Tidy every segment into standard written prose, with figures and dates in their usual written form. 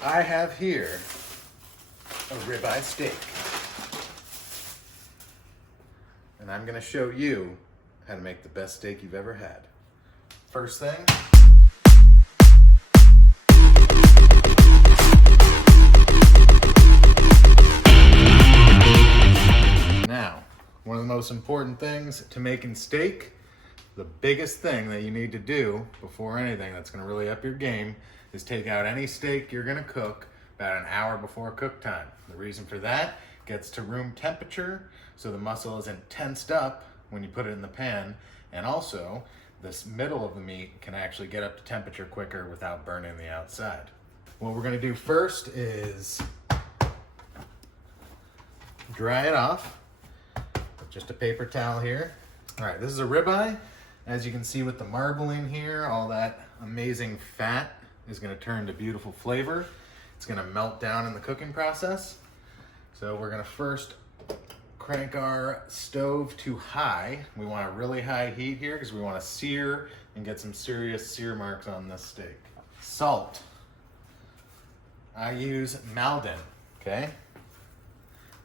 I have here a ribeye steak. And I'm gonna show you how to make the best steak you've ever had. First thing, now, one of the most important things to making steak, the biggest thing that you need to do before anything that's gonna really up your game is take out any steak you're gonna cook about an hour before cook time. The reason for that, gets to room temperature, so the muscle isn't tensed up when you put it in the pan, and also this middle of the meat can actually get up to temperature quicker without burning the outside. What we're gonna do first is dry it off with just a paper towel here. All right, this is a ribeye. As you can see with the marbling here, all that amazing fat is gonna turn to beautiful flavor. It's gonna melt down in the cooking process. So we're gonna first crank our stove to high. We want a really high heat here because we wanna sear and get some serious sear marks on this steak. Salt. I use Maldon, okay?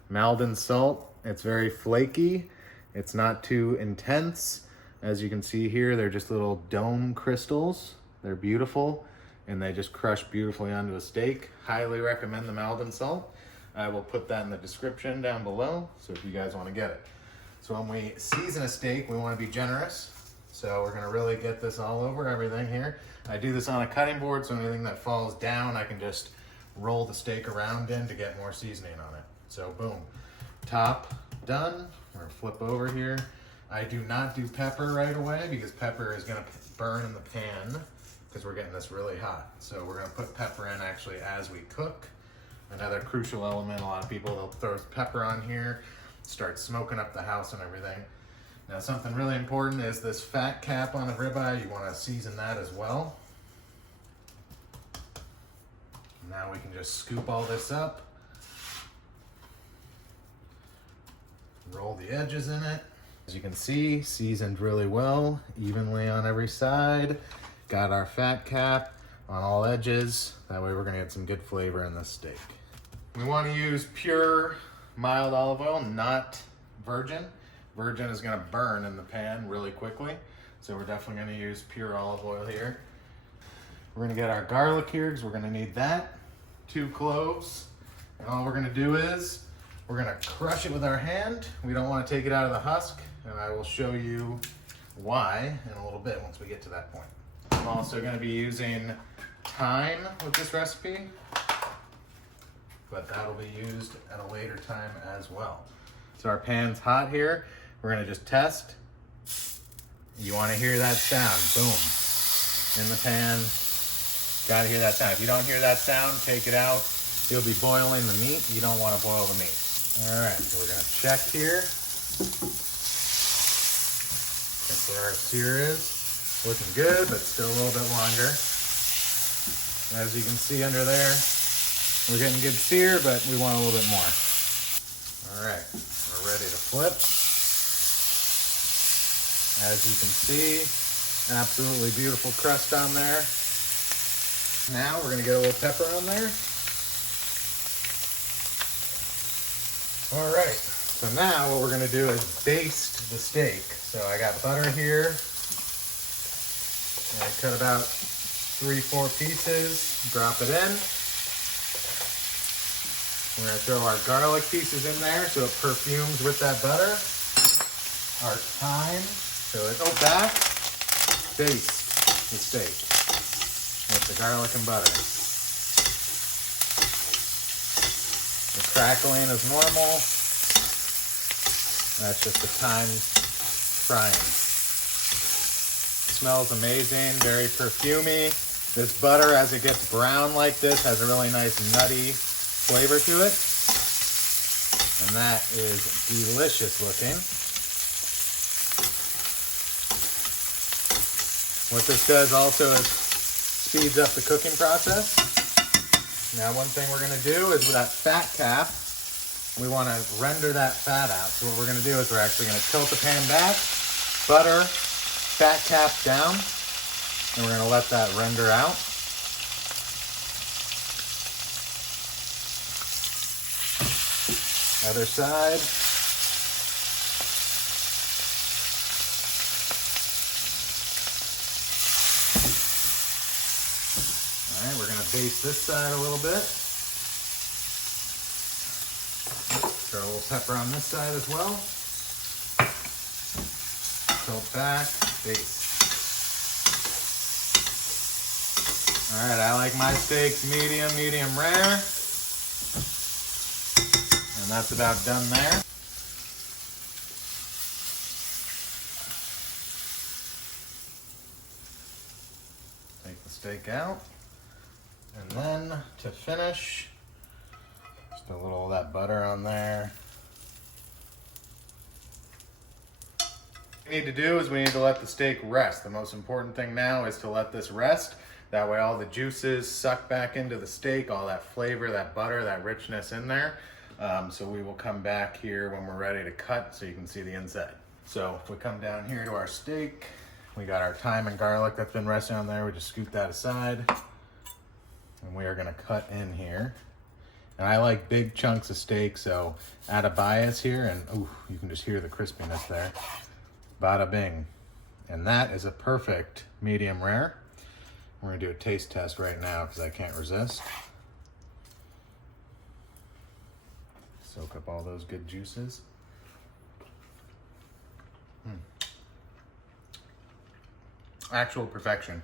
Maldon salt, it's very flaky. It's not too intense. As you can see here, they're just little dome crystals. They're beautiful and they just crush beautifully onto a steak. Highly recommend the Maldon salt. I will put that in the description down below, so if you guys want to get it. So when we season a steak, we want to be generous. So we're going to really get this all over everything here. I do this on a cutting board, so anything that falls down, I can just roll the steak around in to get more seasoning on it. So boom, top done. We're going to flip over here. I do not do pepper right away because pepper is going to burn in the pan because we're getting this really hot. So we're going to put pepper in actually as we cook. Another crucial element, a lot of people, they'll throw pepper on here, start smoking up the house and everything. Now something really important is this fat cap on the ribeye. You want to season that as well. Now we can just scoop all this up. Roll the edges in it. As you can see, seasoned really well, evenly on every side. Got our fat cap on all edges. That way we're gonna get some good flavor in this steak. We wanna use pure mild olive oil, not virgin. Virgin is gonna burn in the pan really quickly. So we're definitely gonna use pure olive oil here. We're gonna get our garlic here because we're gonna need that. 2 cloves. And all we're gonna do is, we're gonna crush it with our hand. We don't wanna take it out of the husk, and I will show you why in a little bit once we get to that point. I'm also gonna be using thyme with this recipe, but that'll be used at a later time as well. So our pan's hot here. We're gonna just test. You wanna hear that sound, boom, in the pan. Gotta hear that sound. If you don't hear that sound, take it out. You'll be boiling the meat. You don't wanna boil the meat. All right, so we're gonna check here. That's where our sear is. Looking good, but still a little bit longer. As you can see under there, we're getting good sear, but we want a little bit more. All right, we're ready to flip. As you can see, absolutely beautiful crust on there. Now we're gonna get a little pepper on there. All right, so now what we're gonna do is baste the steak. So I got butter here. And I cut about 3-4 pieces, drop it in. We're gonna throw our garlic pieces in there so it perfumes with that butter. Our thyme, so it, back, baste the steak with the garlic and butter. The crackling is normal. That's just the thyme frying. Smells amazing, very perfumey. This butter, as it gets brown like this, has a really nice nutty flavor to it. And that is delicious looking. What this does also is speeds up the cooking process. Now one thing we're gonna do is with that fat cap, we wanna render that fat out. So what we're gonna do is we're actually gonna tilt the pan back, butter, fat cap down, and we're gonna let that render out. Other side. All right, we're gonna baste this side a little bit. Throw a little pepper on this side as well. Tilt back, baste. All right, I like my steaks medium rare. And that's about done there. Take the steak out. And then to finish, just a little of that butter on there. What we need to do is we need to let the steak rest. The most important thing now is to let this rest. That way all the juices suck back into the steak, all that flavor, that butter, that richness in there. So we will come back here when we're ready to cut so you can see the inside. So if we come down here to our steak, we got our thyme and garlic that's been resting on there. We just scoop that aside. And we are gonna cut in here. And I like big chunks of steak, so add a bias here and ooh, you can just hear the crispiness there. Bada bing. And that is a perfect medium rare. We're gonna do a taste test right now because I can't resist. Soak up all those good juices. Actual perfection.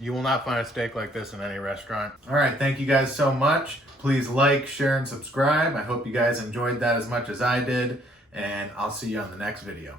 You will not find a steak like this in any restaurant. All right, thank you guys so much. Please like, share, and subscribe. I hope you guys enjoyed that as much as I did, and I'll see you on the next video.